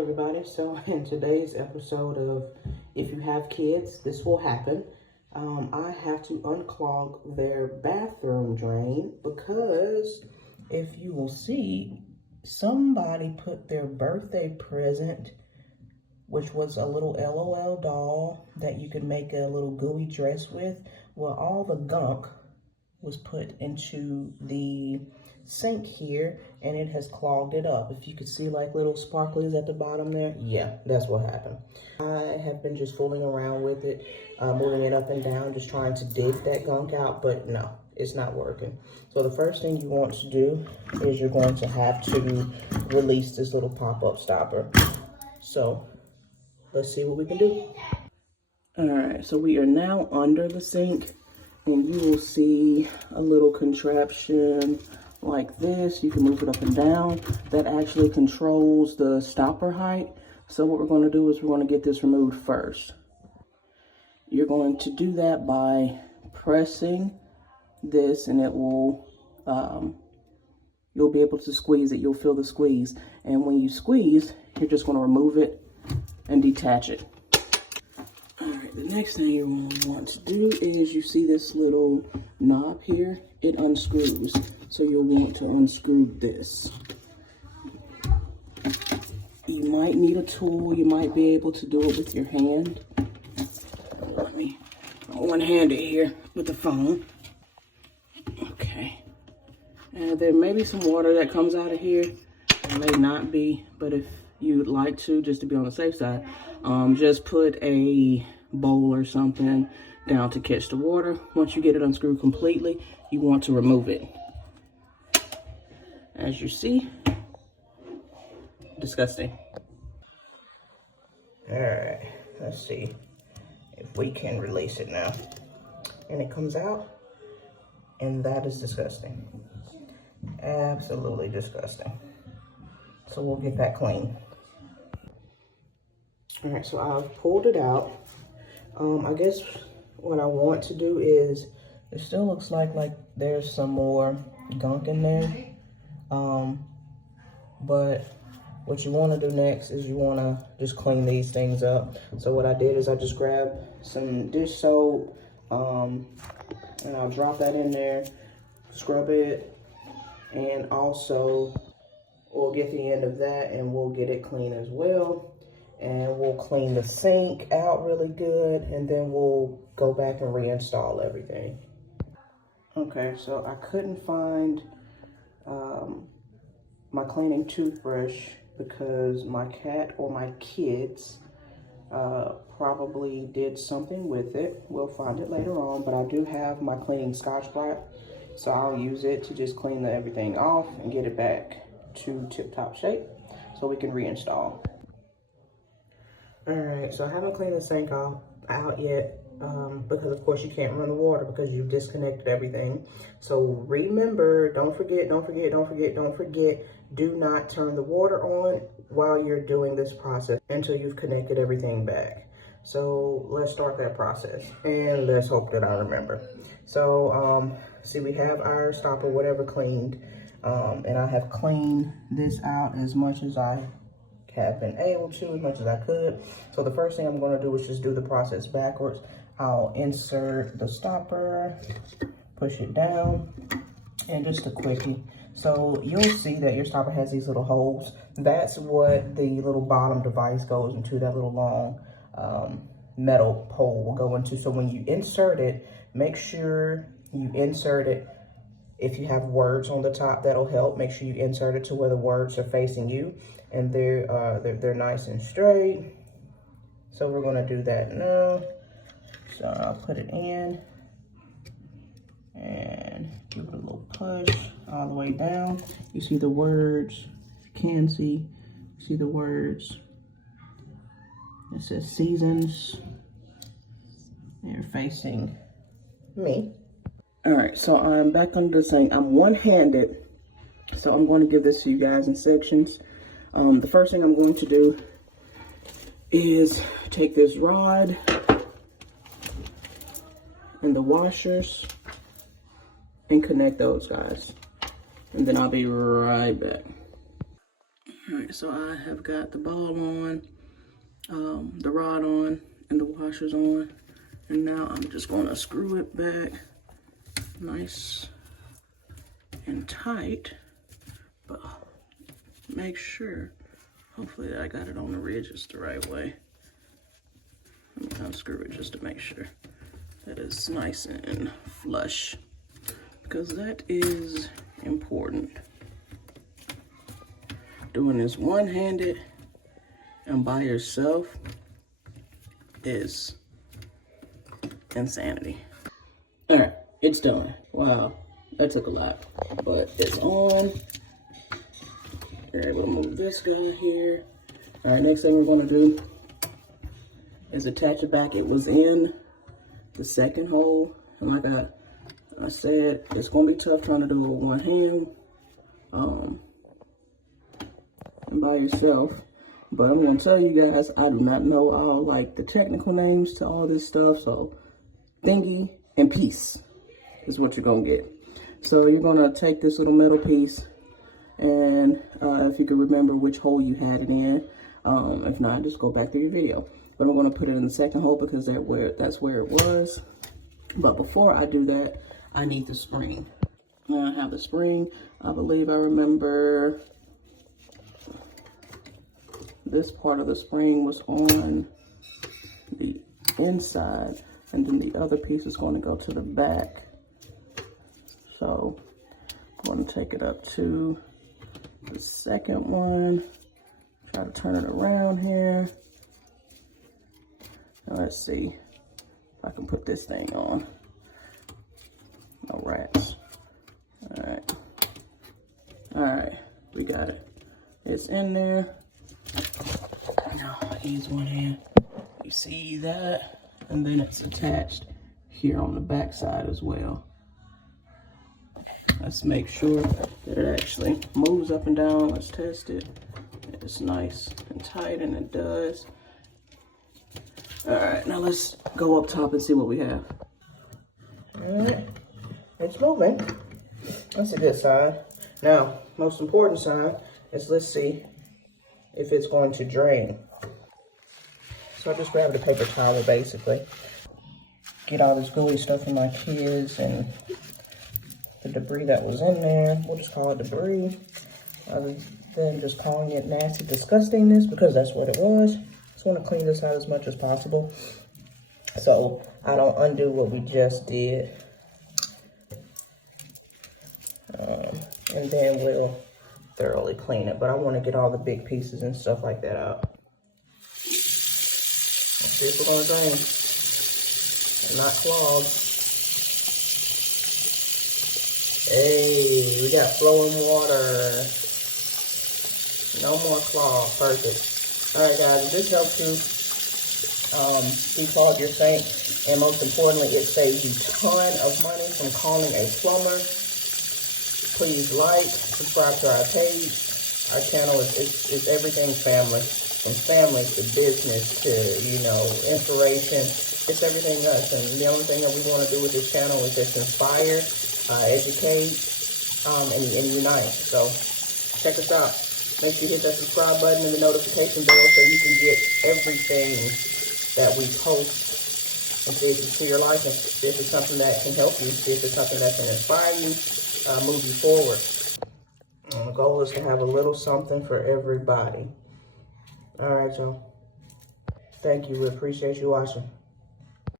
everybody. So in today's episode of If You Have Kids, This Will Happen, I have to unclog their bathroom drain because if you will see, somebody put their birthday present, which was a little LOL doll that you could make a little gooey dress with. Well, all the gunk was put into the sink here and it has clogged it up. If you could see like little sparklies at the bottom there, yeah, that's what happened. I have been just fooling around with it, moving it up and down, just trying to dig that gunk out, but no, it's not working. So the first thing you want to do is you're going to have to release this little pop-up stopper. So let's see what we can do. All right, so we are now under the sink and you will see a little contraption like this. You can move it up and down. That actually controls the stopper height. So what we're going to do is we're going to get this removed first. You're going to do that by pressing this and it will, you'll be able to squeeze it. You'll feel the squeeze. And when you squeeze, you're just going to remove it and detach it. All right, the next thing you want to do is you see this little knob here, it unscrews. So you'll want to unscrew this. You might need a tool, you might be able to do it with your hand. Let me one-handed here with the phone. Okay. There may be some water that comes out of here. There may not be, but if you'd like to, just to be on the safe side, just put a bowl or something down to catch the water. Once you get it unscrewed completely, you want to remove it. As you see, disgusting. All right, let's see if we can release it now. And it comes out, and that is disgusting. Absolutely disgusting. So we'll get that clean. All right, so I've pulled it out. I guess what I want to do is, it still looks like there's some more gunk in there. But what you want to do next is you want to just clean these things up. So what I did is I just grabbed some dish soap, and I'll drop that in there, scrub it, and also we'll get the end of that and we'll get it clean as well. And we'll clean the sink out really good, and then we'll go back and reinstall everything. Okay, so I couldn't find my cleaning toothbrush because my cat or my kids probably did something with it. We'll find it later on, but I do have my cleaning Scotch-Brite, so I'll use it to just clean everything off and get it back to tip-top shape so we can reinstall. All right, so I haven't cleaned the sink out yet because of course you can't run the water because you've disconnected everything. So remember, don't forget, do not turn the water on while you're doing this process until you've connected everything back. So let's start that process and let's hope that I remember. So see, we have our stopper, whatever, cleaned, and I have cleaned this out as much as I have been able to, as much as I could. So the first thing I'm going to do is just do the process backwards. I'll insert the stopper, push it down, and just a quickie. So you'll see that your stopper has these little holes. That's what the little bottom device goes into, that little long metal pole will go into. So when you insert it, make sure you insert it. If you have words on the top, that'll help. Make sure you insert it to where the words are facing you and they're nice and straight. So we're gonna do that now. So I'll put it in and give it a little push all the way down. You see the words, you can see, you see the words. It says seasons. They're facing me. All right, so I'm back under the sink. I'm one-handed, so I'm going to give this to you guys in sections. The first thing I'm going to do is take this rod and the washers and connect those guys. And then I'll be right back. All right, so I have got the ball on, the rod on, and the washers on. And now I'm just gonna screw it back nice and tight, but make sure, hopefully that I got it on the ridges the right way. I'm gonna unscrew it just to make sure that it's nice and flush, because that is important. Doing this one-handed and by yourself is insanity. All right, it's done. Wow, that took a lot, but it's on. Okay, we'll move this guy here. All right, next thing we're gonna do is attach it back. It was in the second hole, and like I said, it's gonna be tough trying to do it with one hand and by yourself. But I'm gonna tell you guys, I do not know all like the technical names to all this stuff, so thingy and piece is what you're gonna get. So you're gonna take this little metal piece, and if you can remember which hole you had it in, if not, just go back to your video. But I'm gonna put it in the second hole because that's where it was. But before I do that, I need the spring. Now I have the spring. I believe I remember this part of the spring was on the inside, and then the other piece is going to go to the back. So I'm going to take it up to the second one, try to turn it around here. Now let's see if I can put this thing on. No rats. All right, we got it. It's in there. Now I use one hand. You see that? And then it's attached here on the back side as well. Let's make sure that it actually moves up and down. Let's test it. It's nice and tight, and it does. All right, now let's go up top and see what we have. All right, it's moving. That's a good sign. Now, most important sign is, let's see if it's going to drain. So I just grabbed a paper towel, basically. Get all this gooey stuff from my kids and the debris that was in there. We'll just call it debris, other than just calling it nasty disgustingness, because that's what it was. Just want to clean this out as much as possible so I don't undo what we just did. And then we'll thoroughly clean it. But I want to get all the big pieces and stuff like that out. Let's see if we're going to drain and not clog. Hey, we got flowing water. No more clog. Perfect. Alright guys, this helps you declog your sink, and most importantly, it saves you a ton of money from calling a plumber. Please like, subscribe to our page. Our channel is everything family. From family to business to, you know, inspiration. It's everything us. And the only thing that we want to do with this channel is just inspire, educate, and unite. So check us out. Make sure you hit that subscribe button and the notification bell so you can get everything that we post, and see if it's to your life, and see if it's something that can help you, see if it's something that can inspire you, move you forward. And the goal is to have a little something for everybody. All right, y'all. Thank you. We appreciate you watching.